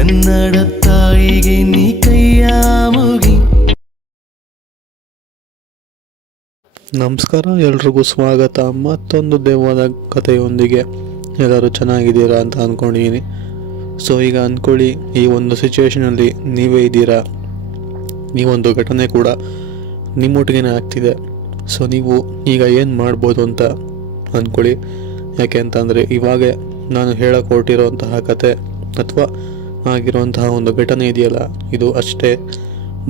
ಕನ್ನಡ ತಾಯಿಗೆ ನೀ ಕೈಯ ಮುಗಿ. ನಮಸ್ಕಾರ, ಎಲ್ರಿಗೂ ಸ್ವಾಗತ. ಮತ್ತೊಂದು ದೆವ್ವದ ಕಥೆಯೊಂದಿಗೆ. ಎಲ್ಲರೂ ಚೆನ್ನಾಗಿದ್ದೀರಾ ಅಂತ ಅಂದ್ಕೊಂಡಿದ್ದೀನಿ. ಸೊ ಈಗ ಅಂದ್ಕೊಳ್ಳಿ, ಈ ಒಂದು ಸಿಚುವೇಷನಲ್ಲಿ ನೀವೇ ಇದ್ದೀರಾ, ಈ ಒಂದು ಘಟನೆ ಕೂಡ ನಿಮ್ಮೊಟ್ಟಿಗೆ ಆಗ್ತಿದೆ. ಸೊ ನೀವು ಈಗ ಏನು ಮಾಡ್ಬೋದು ಅಂತ ಅಂದ್ಕೊಳ್ಳಿ. ಯಾಕೆ ಅಂತಂದರೆ ಇವಾಗ ನಾನು ಹೇಳಕ್ಕೆ ಹೊರಟಿರೋಂತಹ ಕತೆ ಅಥವಾ ಆಗಿರುವಂತಹ ಒಂದು ಘಟನೆ ಇದೆಯಲ್ಲ, ಇದು ಅಷ್ಟೇ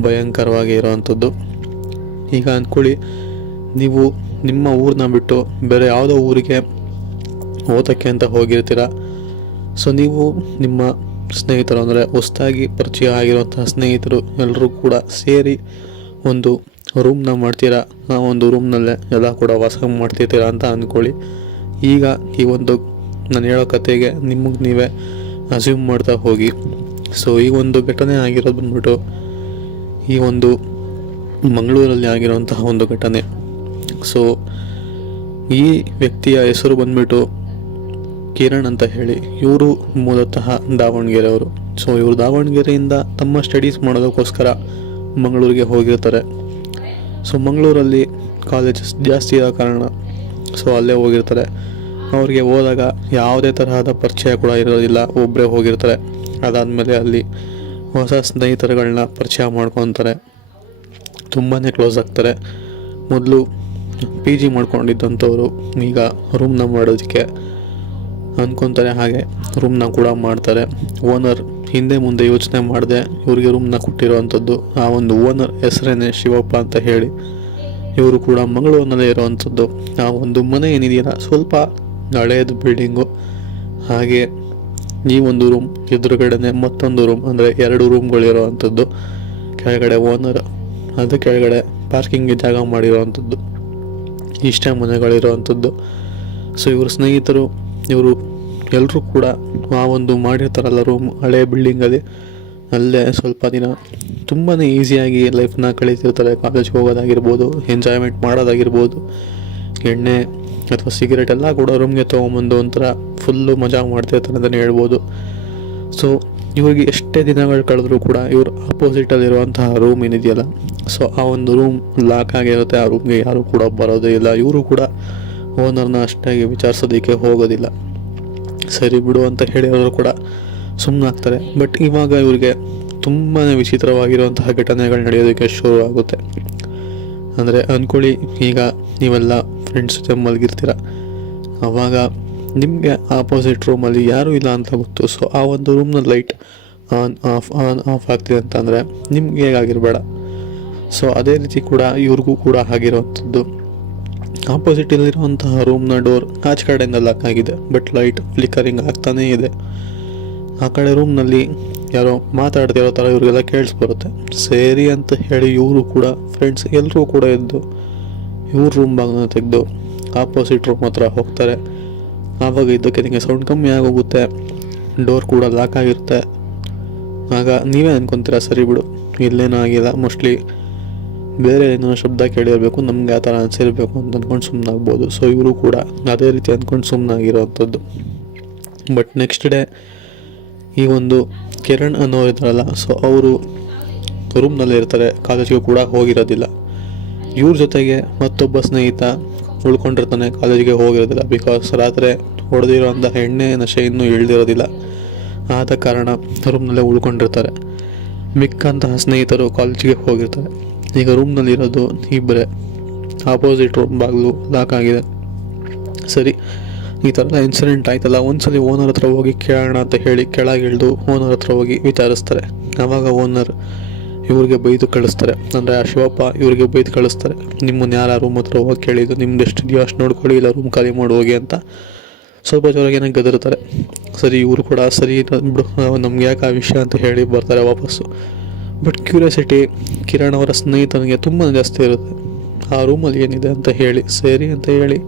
ಭಯಂಕರವಾಗಿ ಇರೋವಂಥದ್ದು. ಈಗ ಅಂದ್ಕೊಳ್ಳಿ, ನೀವು ನಿಮ್ಮ ಊರನ್ನ ಬಿಟ್ಟು ಬೇರೆ ಯಾವುದೋ ಊರಿಗೆ ಓದೋಕ್ಕೆ ಅಂತ ಹೋಗಿರ್ತೀರ. ಸೊ ನೀವು ನಿಮ್ಮ ಸ್ನೇಹಿತರು, ಅಂದರೆ ಹೊಸದಾಗಿ ಪರಿಚಯ ಆಗಿರುವಂತಹ ಸ್ನೇಹಿತರು ಎಲ್ಲರೂ ಕೂಡ ಸೇರಿ ಒಂದು ರೂಮ್ನ ಮಾಡ್ತೀರಾ. ಆ ಒಂದು ರೂಮ್ನಲ್ಲೇ ಎಲ್ಲ ಕೂಡ ವಾಸ ಮಾಡ್ತಿರ್ತೀರ ಅಂತ ಅಂದ್ಕೊಳ್ಳಿ. ಈಗ ಈ ಒಂದು ನಾನು ಹೇಳೋ ಕತೆಗೆ ನಿಮಗೆ ನೀವೇ ಅಸ್ಯೂಮ್ ಮಾಡ್ತಾ ಹೋಗಿ. ಸೊ ಈ ಒಂದು ಘಟನೆ ಆಗಿರೋದು ಬಂದ್ಬಿಟ್ಟು ಈ ಒಂದು ಮಂಗಳೂರಲ್ಲಿ ಆಗಿರುವಂತಹ ಒಂದು ಘಟನೆ. ಸೊ ಈ ವ್ಯಕ್ತಿಯ ಹೆಸರು ಬಂದ್ಬಿಟ್ಟು ಕಿರಣ್ ಅಂತ ಹೇಳಿ. ಇವರು ಮೂಲತಃ ದಾವಣಗೆರೆಯವರು. ಸೊ ಇವರು ದಾವಣಗೆರೆಯಿಂದ ತಮ್ಮ ಸ್ಟಡೀಸ್ ಮಾಡೋದಕ್ಕೋಸ್ಕರ ಮಂಗಳೂರಿಗೆ ಹೋಗಿರ್ತಾರೆ. ಸೊ ಮಂಗಳೂರಲ್ಲಿ ಕಾಲೇಜಸ್ ಜಾಸ್ತಿ ಇರೋ ಕಾರಣ ಸೊ ಅಲ್ಲೇ ಹೋಗಿರ್ತಾರೆ. ಅವ್ರಿಗೆ ಹೋದಾಗ ಯಾವುದೇ ತರಹದ ಪರಿಚಯ ಕೂಡ ಇರೋದಿಲ್ಲ, ಒಬ್ಬರೇ ಹೋಗಿರ್ತಾರೆ. ಅದಾದಮೇಲೆ ಅಲ್ಲಿ ಹೊಸ ಸ್ನೇಹಿತರುಗಳನ್ನ ಪರಿಚಯ ಮಾಡ್ಕೊತಾರೆ, ತುಂಬಾ ಕ್ಲೋಸ್ ಆಗ್ತಾರೆ. ಮೊದಲು ಪಿ ಜಿ ಮಾಡ್ಕೊಂಡಿದ್ದಂಥವ್ರು ಈಗ ರೂಮ್ನ ಮಾಡೋದಕ್ಕೆ ಅಂದ್ಕೊತಾರೆ, ಹಾಗೆ ರೂಮ್ನ ಕೂಡ ಮಾಡ್ತಾರೆ. ಓನರ್ ಹಿಂದೆ ಮುಂದೆ ಯೋಚನೆ ಮಾಡದೆ ಇವ್ರಿಗೆ ರೂಮ್ನ ಕೊಟ್ಟಿರೋವಂಥದ್ದು. ಆ ಒಂದು ಓನರ್ ಹೆಸರೇನೆ ಶಿವಪ್ಪ ಅಂತ ಹೇಳಿ. ಇವರು ಕೂಡ ಮಂಗಳೂರಿನಲ್ಲೇ ಇರೋವಂಥದ್ದು. ಆ ಒಂದು ಮನೆ ಏನಿದೆಯಲ್ಲ, ಸ್ವಲ್ಪ ಹಳೆಯದು ಬಿಲ್ಡಿಂಗು. ಹಾಗೆ ಈ ಒಂದು ರೂಮ್ ಎದುರುಗಡೆನೆ ಮತ್ತೊಂದು ರೂಮ್, ಅಂದರೆ 2 ರೂಮ್ಗಳಿರೋ ಅಂಥದ್ದು. ಕೆಳಗಡೆ ಓನರ್, ಅದು ಕೆಳಗಡೆ ಪಾರ್ಕಿಂಗ್ಗೆ ಜಾಗ ಮಾಡಿರೋವಂಥದ್ದು. ಇಷ್ಟೇ ಮನೆಗಳಿರೋ ಅಂಥದ್ದು. ಸೊ ಇವ್ರ ಸ್ನೇಹಿತರು ಇವರು ಎಲ್ಲರೂ ಕೂಡ ಆ ಒಂದು ಮಾಡಿರ್ತಾರಲ್ಲ ರೂಮ್, ಹಳೆಯ ಬಿಲ್ಡಿಂಗಲ್ಲಿ, ಅಲ್ಲೇ ಸ್ವಲ್ಪ ದಿನ ತುಂಬಾ ಈಸಿಯಾಗಿ ಲೈಫ್ನ ಕಳೀತಿರ್ತಾರೆ. ಕಾಲೇಜ್ಗೆ ಹೋಗೋದಾಗಿರ್ಬೋದು, ಎಂಜಾಯ್ಮೆಂಟ್ ಮಾಡೋದಾಗಿರ್ಬೋದು, ಎಣ್ಣೆ ಅಥವಾ ಸಿಗರೇಟ್ ಎಲ್ಲ ಕೂಡ ರೂಮ್ಗೆ ತೊಗೊಂಬಂದು ಒಂಥರ ಫುಲ್ಲು ಮಜಾ ಮಾಡ್ತಿರ್ತಾರೆ ಅಂತಲೇ ಹೇಳ್ಬೋದು. ಸೊ ಇವ್ರಿಗೆ ಎಷ್ಟೇ ದಿನಗಳು ಕಳೆದ್ರೂ ಕೂಡ ಇವರು ಅಪೋಸಿಟಲ್ಲಿರುವಂತಹ ರೂಮ್ ಏನಿದೆಯಲ್ಲ, ಸೊ ಆ ಒಂದು ರೂಮ್ ಲಾಕ್ ಆಗಿರುತ್ತೆ. ಆ ರೂಮ್ಗೆ ಯಾರೂ ಕೂಡ ಬರೋದೇ ಇಲ್ಲ. ಇವರು ಕೂಡ ಓನರ್ನ ಅಷ್ಟಾಗಿ ವಿಚಾರಿಸೋದಕ್ಕೆ ಹೋಗೋದಿಲ್ಲ. ಸರಿ ಬಿಡು ಅಂತ ಹೇಳಿರೋರು ಕೂಡ ಸುಮ್ಮನಾಗ್ತಾರೆ. ಬಟ್ ಇವಾಗ ಇವ್ರಿಗೆ ತುಂಬಾ ವಿಚಿತ್ರವಾಗಿರುವಂತಹ ಘಟನೆಗಳು ನಡೆಯೋದಕ್ಕೆ ಶುರು ಆಗುತ್ತೆ. ಅಂದರೆ ಅಂದ್ಕೊಳ್ಳಿ, ಈಗ ನೀವೆಲ್ಲ ಫ್ರೆಂಡ್ಸ್ ಜೊತೆ ಮಲಗಿರ್ತೀರ. ಆವಾಗ ನಿಮಗೆ ಆಪೋಸಿಟ್ ರೂಮಲ್ಲಿ ಯಾರೂ ಇಲ್ಲ ಅಂತ ಗೊತ್ತು. ಸೊ ಆ ಒಂದು ರೂಮ್ನ ಲೈಟ್ ಆನ್ ಆಫ್ ಆಗ್ತಿದೆ ಅಂತಂದರೆ ನಿಮ್ಗೆ ಹೇಗಾಗಿರಬೇಡ. ಸೊ ಅದೇ ರೀತಿ ಕೂಡ ಇವ್ರಿಗೂ ಕೂಡ ಆಗಿರೋವಂಥದ್ದು. ಆಪೋಸಿಟಲ್ಲಿರುವಂತಹ ರೂಮ್ನ ಡೋರ್ ಆಚೆ ಕಡೆಯಿಂದ ಲಾಕ್ ಆಗಿದೆ, ಬಟ್ ಲೈಟ್ ಫ್ಲಿಕರಿಂಗ್ ಆಗ್ತಾನೇ ಇದೆ. ಆ ಕಡೆ ರೂಮ್ನಲ್ಲಿ ಯಾರೋ ಮಾತಾಡ್ತಿರೋ ಥರ ಇವ್ರಿಗೆಲ್ಲ ಕೇಳಿಸ್ಬರುತ್ತೆ. ಸರಿ ಅಂತ ಹೇಳಿ ಇವರು ಕೂಡ ಫ್ರೆಂಡ್ಸ್ ಎಲ್ಲರೂ ಕೂಡ ಎದ್ದು ಇವ್ರ ರೂಮ್ ಭಾಗನ ತೆಗೆದು ಆಪೋಸಿಟ್ ರೂಮ್ ಹತ್ರ ಹೋಗ್ತಾರೆ. ಆವಾಗ ಇದಕ್ಕೆ ನಿಮಗೆ ಸೌಂಡ್ ಕಮ್ಮಿ ಆಗೋಗುತ್ತೆ, ಡೋರ್ ಕೂಡ ಲಾಕ್ ಆಗಿರುತ್ತೆ. ಆಗ ನೀವೇ ಅಂದ್ಕೊತೀರ, ಸರಿ ಬಿಡು ಇಲ್ಲೇನೂ ಆಗಿಲ್ಲ, ಮೋಸ್ಟ್ಲಿ ಬೇರೆ ಏನೋ ಶಬ್ದ ಕೇಳಿರಬೇಕು, ನಮಗೆ ಆ ಥರ ಅನಿಸಿರ್ಬೇಕು ಅಂತ ಅಂದ್ಕೊಂಡು ಸುಮ್ಮನಾಗ್ಬೋದು. ಸೊ ಇವರು ಕೂಡ ಅದೇ ರೀತಿ ಅಂದ್ಕೊಂಡು ಸುಮ್ಮನಾಗಿರೋವಂಥದ್ದು. ಬಟ್ ನೆಕ್ಸ್ಟ್ ಡೇ ಈ ಒಂದು ಕಿರಣ್ ಅನ್ನೋರು ಇದ್ದಾರಲ್ಲ, ಸೊ ಅವರು ರೂಮ್ನಲ್ಲೇ ಇರ್ತಾರೆ, ಕಾಲೇಜಿಗೆ ಕೂಡ ಹೋಗಿರೋದಿಲ್ಲ. ಇವ್ರ ಜೊತೆಗೆ ಮತ್ತೊಬ್ಬ ಸ್ನೇಹಿತ ಉಳ್ಕೊಂಡಿರ್ತಾನೆ, ಕಾಲೇಜಿಗೆ ಹೋಗಿರೋದಿಲ್ಲ. ಬಿಕಾಸ್ ರಾತ್ರಿ ಹೊಡೆದಿರೋಂಥ ಎಣ್ಣೆ ನಶೆ ಇನ್ನೂ ಇಳ್ದಿರೋದಿಲ್ಲ, ಆದ ಕಾರಣ ರೂಮ್ನಲ್ಲೇ ಉಳ್ಕೊಂಡಿರ್ತಾರೆ. ಮಿಕ್ಕಂತಹ ಸ್ನೇಹಿತರು ಕಾಲೇಜಿಗೆ ಹೋಗಿರ್ತಾರೆ. ಈಗ ರೂಮ್ನಲ್ಲಿರೋದು ಇಬ್ಬರೇ. ಆಪೋಸಿಟ್ ರೂಮ್ ಬಾಗಿಲು ಲಾಕ್ ಆಗಿದೆ. ಸರಿ, ಈ ಥರ ಇನ್ಸಿಡೆಂಟ್ ಆಯ್ತಲ್ಲ, ಒಂದ್ಸಲಿ ಓನರ್ ಹತ್ರ ಹೋಗಿ ಕೇಳೋಣ ಅಂತ ಹೇಳಿ ಕೆಳಗಿಳಿದು ಓನರ್ ಹತ್ರ ಹೋಗಿ ವಿಚಾರಿಸ್ತಾರೆ. ಆವಾಗ ಓನರ್ ಇವ್ರಿಗೆ ಬೈದು ಕಳಿಸ್ತಾರೆ, ಅಂದರೆ ಆ ಶಿವಪ್ಪ ಇವ್ರಿಗೆ ಬೈದು ಕಳಿಸ್ತಾರೆ. ನಿಮ್ಮನ್ನು ಯಾರು ರೂಮ್ ಹತ್ರ ಹೋಗಿ ಕೇಳಿದ್ದು, ನಿಮ್ದು ಎಷ್ಟಿದೆಯೋ ಅಷ್ಟು ನೋಡ್ಕೊಳ್ಳಿ, ಇಲ್ಲ ರೂಮ್ ಖಾಲಿ ಮಾಡಿ ಹೋಗಿ ಅಂತ ಸ್ವಲ್ಪ ಜೋರಾಗೇನೆ ಗದರ್ತಾರೆ. ಸರಿ, ಇವರು ಕೂಡ ಸರಿ ಬಿಡು, ನಮ್ಗೆ ಯಾಕೆ ಆ ವಿಷಯ ಅಂತ ಹೇಳಿ ಬರ್ತಾರೆ ವಾಪಸ್ಸು. ಬಟ್ ಕ್ಯೂರಿಯಾಸಿಟಿ ಕಿರಣ್ ಅವರ ಸ್ನೇಹಿತನಿಗೆ ತುಂಬ ಜಾಸ್ತಿ ಇರುತ್ತೆ, ಆ ರೂಮಲ್ಲಿ ಏನಿದೆ ಅಂತ ಹೇಳಿ. ಸರಿ ಅಂತ ಹೇಳಿ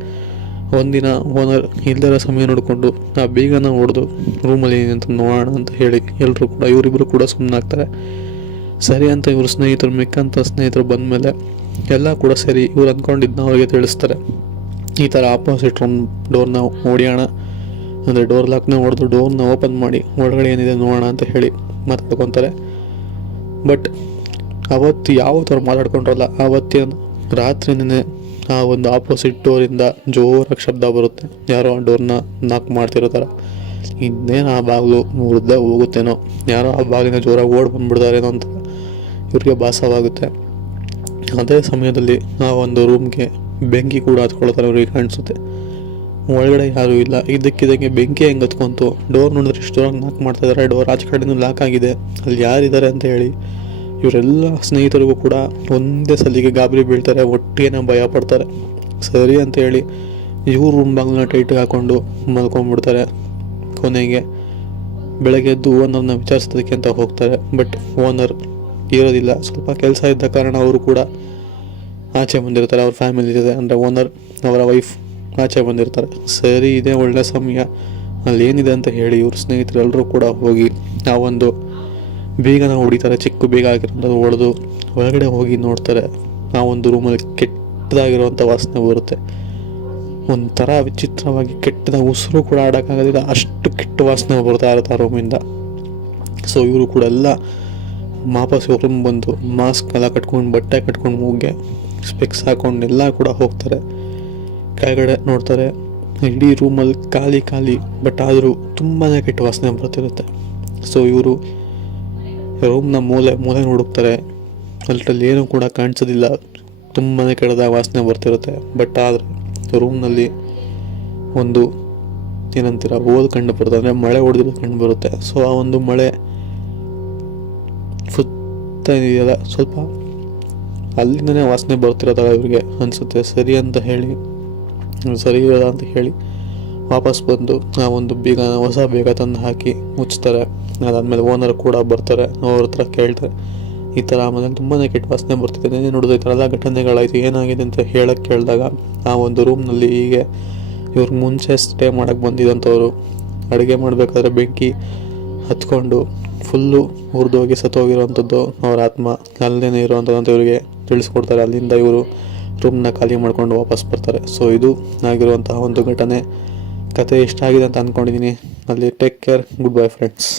ಒಂದಿನ ಓನರ್ ಇಲ್ದರ ಸಮಯ ನೋಡಿಕೊಂಡು ಆ ಬೀಗನ ಹೊಡೆದು ರೂಮಲ್ಲಿ ಏನಿದೆ ಅಂತ ನೋಡೋಣ ಅಂತ ಹೇಳಿ ಎಲ್ಲರೂ ಕೂಡ ಇವರಿಬ್ಬರು ಕೂಡ ಸುಮ್ಮನಾಗ್ತಾರೆ. ಸರಿ ಅಂತ ಇವ್ರ ಸ್ನೇಹಿತರು, ಮಿಕ್ಕಂಥ ಸ್ನೇಹಿತರು ಬಂದಮೇಲೆ ಎಲ್ಲ ಕೂಡ ಸರಿ ಇವ್ರು ಅಂದ್ಕೊಂಡಿದ್ದನ್ನ ಅವ್ರಿಗೆ ತಿಳಿಸ್ತಾರೆ. ಈ ಥರ ಆಪೋಸಿಟ್ ರೂಮ್ ಡೋರ್ನ ಹೊಡಿಯೋಣ, ಅಂದರೆ ಡೋರ್ ಲಾಕ್ನ ಹೊಡೆದು ಡೋರ್ನ ಓಪನ್ ಮಾಡಿ ಒಳಗಡೆ ಏನಿದೆ ನೋಡೋಣ ಅಂತ ಹೇಳಿ ಮಾತಾಡ್ಕೊತಾರೆ. ಬಟ್ ಅವತ್ತು ಯಾವತ್ತವ್ರು ಮಾತಾಡ್ಕೊಂಡ್ರಲ್ಲ ಆವತ್ತಿನ ರಾತ್ರಿನೇ ಆ ಒಂದು ಆಪೋಸಿಟ್ ಡೋರಿಂದ ಜೋರಾಗಿ ಶಬ್ದ ಬರುತ್ತೆ. ಯಾರೋ ಆ ಡೋರ್ನ ನಾಕ್ ಮಾಡ್ತಿರೋ ಥರ. ಇನ್ನೇನು ಆ ಬಾಗಿಲು ಮುರಿದೇ ಹೋಗುತ್ತೇನೋ, ಯಾರೋ ಆ ಬಾಗಿಲಿನ ಜೋರಾಗಿ ಓಡಿ ಬಂದ್ಬಿಡ್ತಾರೇನೋ ಅಂತ ಇವ್ರಿಗೆ ಭಾಸವಾಗುತ್ತೆ. ಅದೇ ಸಮಯದಲ್ಲಿ ಆ ಒಂದು ರೂಮ್ಗೆ ಬೆಂಕಿ ಕೂಡ ಹತ್ಕೊಳ್ತಾರೆ ಅವ್ರಿಗೆ ಕಾಣಿಸುತ್ತೆ. ಒಳಗಡೆ ಯಾರೂ ಇಲ್ಲ. ಇದ್ದಕ್ಕಿದ್ದಂಗೆ ಬೆಂಕಿ ಹೆಂಗೆ ಹತ್ಕೊಂತು, ಡೋರ್ ನೋಡಿದ್ರೆ ಇಷ್ಟು ಜೋರಾಗಿ ನಾಕ್ ಮಾಡ್ತಾ ಇದ್ದಾರೆ, ಡೋರ್ ಆಚೆ ಕಡೆನೂ ಲಾಕ್ ಆಗಿದೆ, ಅಲ್ಲಿ ಯಾರಿದ್ದಾರೆ ಅಂತ ಹೇಳಿ ಇವರೆಲ್ಲ ಸ್ನೇಹಿತರಿಗೂ ಕೂಡ ಒಂದೇ ಸಲಿಗೆ ಗಾಬರಿ ಬೀಳ್ತಾರೆ, ಒಟ್ಟಿಗೆ ಭಯ ಪಡ್ತಾರೆ. ಸರಿ ಅಂತ ಹೇಳಿ ಇವ್ರು ರೂಮ್ ಬಾಗಿಲನ್ನ ಟೈಟಿಗೆ ಹಾಕ್ಕೊಂಡು ಮಲ್ಕೊಂಡ್ಬಿಡ್ತಾರೆ. ಕೊನೆಗೆ ಬೆಳಗ್ಗೆ ಎದ್ದು ಓನರ್ನ ವಿಚಾರಿಸೋದಕ್ಕೆ ಅಂತ ಹೋಗ್ತಾರೆ. ಬಟ್ ಓನರ್ ಇರೋದಿಲ್ಲ. ಸ್ವಲ್ಪ ಕೆಲಸ ಇದ್ದ ಕಾರಣ ಅವರು ಕೂಡ ಆಚೆ ಬಂದಿರ್ತಾರೆ. ಅವ್ರ ಫ್ಯಾಮಿಲಿ ಜೊತೆ, ಅಂದರೆ ಓನರ್ ಅವರ ವೈಫ್ ಆಚೆ ಬಂದಿರ್ತಾರೆ. ಸರಿ ಇದೆ ಒಳ್ಳೆ ಸಮಯ, ಅಲ್ಲೇನಿದೆ ಅಂತ ಹೇಳಿ ಇವ್ರ ಸ್ನೇಹಿತರೆಲ್ಲರೂ ಕೂಡ ಹೋಗಿ ಆ ಒಂದು ಬೀಗನ ಹೊಡಿತಾರೆ. ಚಿಕ್ಕ ಬೀಗ ಆಗಿರೋದು ಹೊಡೆದು ಒಳಗಡೆ ಹೋಗಿ ನೋಡ್ತಾರೆ. ಆ ಒಂದು ರೂಮಲ್ಲಿ ಕೆಟ್ಟದಾಗಿರುವಂಥ ವಾಸನೆ ಬರುತ್ತೆ. ಒಂಥರ ವಿಚಿತ್ರವಾಗಿ ಕೆಟ್ಟದ ಉಸಿರು ಕೂಡ ಆಡೋಕ್ಕಾಗೋದಿಲ್ಲ, ಅಷ್ಟು ಕೆಟ್ಟ ವಾಸನೆ ಬರ್ತಾ ಇರುತ್ತೆ ಆ ರೂಮಿಂದ. ಸೊ ಇವರು ಕೂಡ ಎಲ್ಲ ವಾಪಸ್ ರೂಮ್ ಬಂದು ಮಾಸ್ಕ್ ಎಲ್ಲ ಕಟ್ಕೊಂಡು, ಬಟ್ಟೆ ಕಟ್ಕೊಂಡು, ಮೂಗ್ಗೆ ಸ್ಪೆಕ್ಸ್ ಹಾಕೊಂಡು ಎಲ್ಲ ಕೂಡ ಹೋಗ್ತಾರೆ. ಕೆಳಗಡೆ ನೋಡ್ತಾರೆ, ಇಡೀ ರೂಮಲ್ಲಿ ಖಾಲಿ ಖಾಲಿ, ಬಟ್ ಆದರೂ ತುಂಬಾ ಕೆಟ್ಟ ವಾಸನೆ ಬರ್ತಿರುತ್ತೆ. ಸೊ ಇವರು ರೂಮ್ನ ಮೂಲೆ ಹುಡುಕ್ತಾರೆ. ಅಲ್ಲಲ್ಲಿ ಏನೂ ಕೂಡ ಕಾಣಿಸೋದಿಲ್ಲ, ತುಂಬಾ ಕೆಟ್ಟದ ವಾಸನೆ ಬರ್ತಿರುತ್ತೆ. ಬಟ್ ಆದರೆ ರೂಮ್ನಲ್ಲಿ ಒಂದು ಏನಂತೀರ ಓದ್ ಕಂಡು ಬರುತ್ತೆ, ಅಂದರೆ ಮಳೆ ಹೊಡೆದಿರೋದು ಕಂಡು ಬರುತ್ತೆ. ಸೊ ಆ ಒಂದು ಮಳೆ ಸುತ್ತ ಇದೆಯಲ್ಲ, ಸ್ವಲ್ಪ ಅಲ್ಲಿಂದನೇ ವಾಸನೆ ಬರ್ತಿರೋದಾಗ ಇವ್ರಿಗೆ ಅನಿಸುತ್ತೆ. ಸರಿ ಇರೋದ ಅಂತ ಹೇಳಿ ವಾಪಸ್ ಬಂದು ಆ ಒಂದು ಹೊಸ ಬೀಗ ತಂದು ಹಾಕಿ ಮುಚ್ತಾರೆ. ಅದಾದಮೇಲೆ ಓನರ್ ಕೂಡ ಬರ್ತಾರೆ. ಅವ್ರ ಹತ್ರ ಕೇಳ್ತಾರೆ, ಈ ಥರ ಆಮೇಲೆ ತುಂಬಾ ಕೆಟ್ಟ ವಾಸನೆ ಬರ್ತಿದೆ, ನೆನೆ ನೋಡಿದ್ರೆ ಈ ಥರ ಎಲ್ಲ ಘಟನೆಗಳಾಯಿತು, ಏನಾಗಿದೆ ಅಂತ ಕೇಳಿದಾಗ ಆ ಒಂದು ರೂಮ್ನಲ್ಲಿ ಹೀಗೆ ಇವ್ರಿಗೆ ಮುಂಚೆ ಸ್ಟೇ ಮಾಡೋಕ್ಕೆ ಬಂದಿದ್ದಂಥವ್ರು ಅಡುಗೆ ಮಾಡಬೇಕಾದ್ರೆ ಬೆಂಕಿ ಹತ್ಕೊಂಡು ಫುಲ್ಲು ಹುರಿದೋಗಿ ಸತ್ತೋಗಿರೋವಂಥದ್ದು ಅವ್ರ ಆತ್ಮ ಅಲ್ಲೇ ಇರೋವಂಥದ್ದು ಅಂತ ಇವರಿಗೆ ತಿಳಿಸ್ಕೊಡ್ತಾರೆ. ಅಲ್ಲಿಂದ ಇವರು ರೂಮ್ನ ಖಾಲಿ ಮಾಡ್ಕೊಂಡು ವಾಪಸ್ ಬರ್ತಾರೆ. ಸೊ ಇದು ಆಗಿರುವಂತಹ ಒಂದು ಘಟನೆ. ಕತೆ ಇಷ್ಟ ಆಗಿದೆ ಅಂತ ಅಂದ್ಕೊಂಡಿದ್ದೀನಿ. ಅಲ್ಲಿ take care, good bye friends.